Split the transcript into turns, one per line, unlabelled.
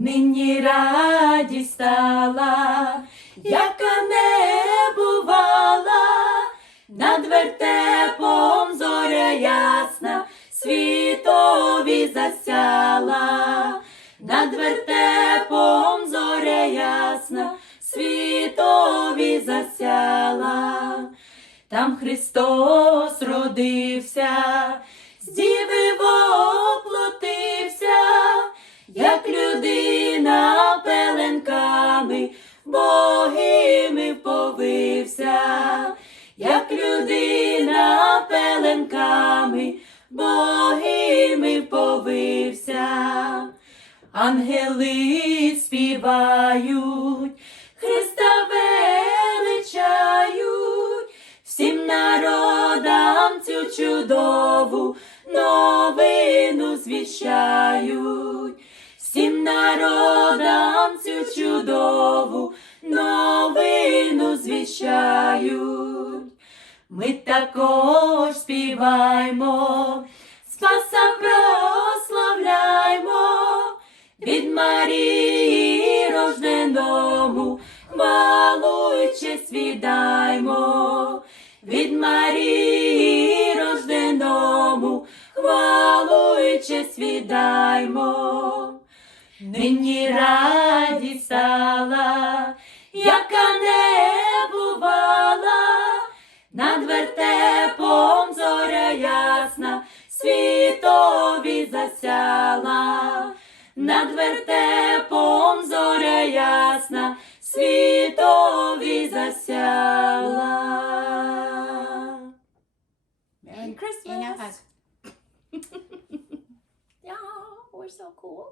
Нині радість стала, яка не бувала, над вертепом зоря ясна, світові засяла, над вертепом зоря ясна, світові засяла. Там Христос родився, богими вповився, як людина пеленками, богими вповився. Ангели співають, Христа величають, всім народам цю чудову новину звіщають, всім народам цю чудову новину. Ми також співаймо, Спаса прославляймо, від Марії рожденому, хвалу й честь віддаймо, від Марії рожденому, хвалу й честь віддаймо. Нині радість стала, яка не над вертепом зоря ясна, світові засяла, над вертепом зоря ясна, світові засяла. Merry Christmas!